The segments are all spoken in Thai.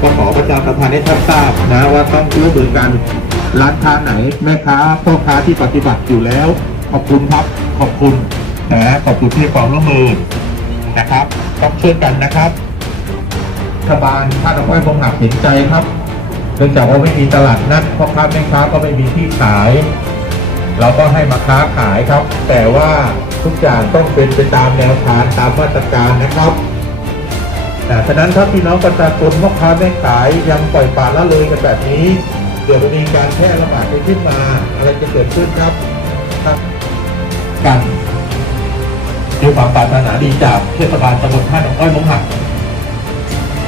ก็ขอประชาสัมพันธ์ให้ท่านทราบนะว่าต้องร่วมมือกันร้านค้าไหนแม่ค้าพ่อค้าที่ปฏิบัติอยู่แล้ว ขอบคุณครับขอบคุณนะขอบคุณที่ความร่วมมือนะครับ ต้องช่วยกันนะครับรัฐบาลท่านเอาไว้คงหักเห็นใจครับเนื่องจากว่าไม่มีตลาดนัดพ่อค้าแม่ค้าก็ไม่มีที่ขาย เราก็ให้มาค้าขายครับ แต่ว่าทุกอย่างต้องเป็นไปตามแนวทางตามมาตรการนะครับ แต่ฉะนั้นถ้าพี่น้องประชาชนพ่อค้าแม่ขายยังปล่อยปละละเลยกันแบบนี้ เดี๋ยวจะมีการแพร่ระบาดไปขึ้นมา อะไรจะเกิดขึ้นครับครับกันด้วยความปรารถนาดีจากเทศบาลตำบลท่าหนองอ้อยมงหัก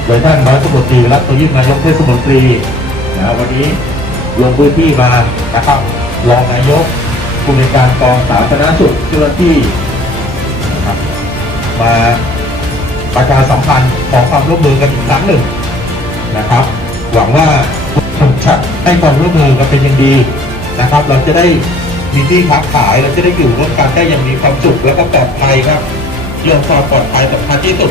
โดยท่านร้อยตำรวจตรีรัตนยิ่งนายกเทศมนตรีนะวันนี้ลงพื้นที่มานะครับรองนายกผู้ในการกองสาธารณสุขเจ้าหน้าที่นะครับมา ประชาสัมพันธ์ขอความร่วมมือกันอีกครั้งหนึ่งนะครับ หวังว่าทุกท่านให้ความร่วมมือกันเป็นอย่างดีนะครับ เราจะได้มีที่ค้าขายเราจะได้อยู่ร่วมกันได้อย่างมีความสุขและก็ปลอดภัยครับเรื่องความปลอดภัยสำคัญที่สุด